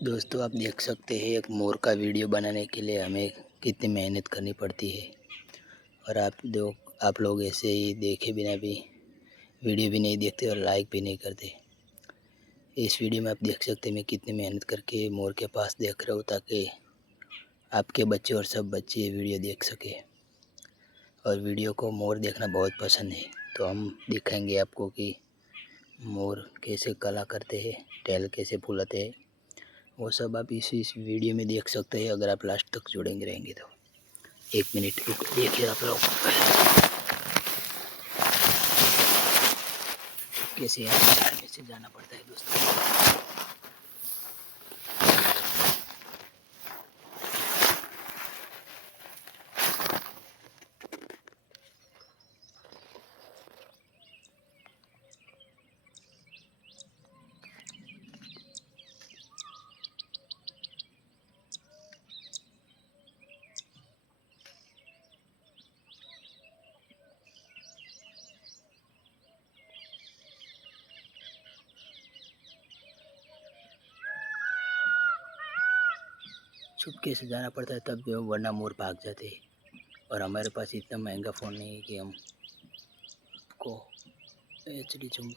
दोस्तों आप देख सकते हैं एक मोर का वीडियो बनाने के लिए हमें कितनी मेहनत करनी पड़ती है। और आप लोग ऐसे ही देखे बिना भी वीडियो भी नहीं देखते और लाइक भी नहीं करते। इस वीडियो में आप देख सकते हैं मैं कितनी मेहनत करके मोर के पास देख रहा हूँ ताकि आपके बच्चे और सब बच्चे ये वीडियो देख सके। और वीडियो को मोर देखना बहुत पसंद है, तो हम दिखाएंगे आपको कि मोर कैसे कला करते हैं, टैल कैसे फुलाते हैं, वो सब आप इस वीडियो में देख सकते हैं अगर आप लास्ट तक जुड़ेंगे रहेंगे तो। 1 मिनट देखिए आप लोग कैसे यहाँ झाड़ में से जाना पड़ता है दोस्तों। छुपके से जाना पड़ता है तब भी वरना मोर भाग जाते हैं। और हमारे पास इतना महंगा फ़ोन नहीं है कि हम को HD जूम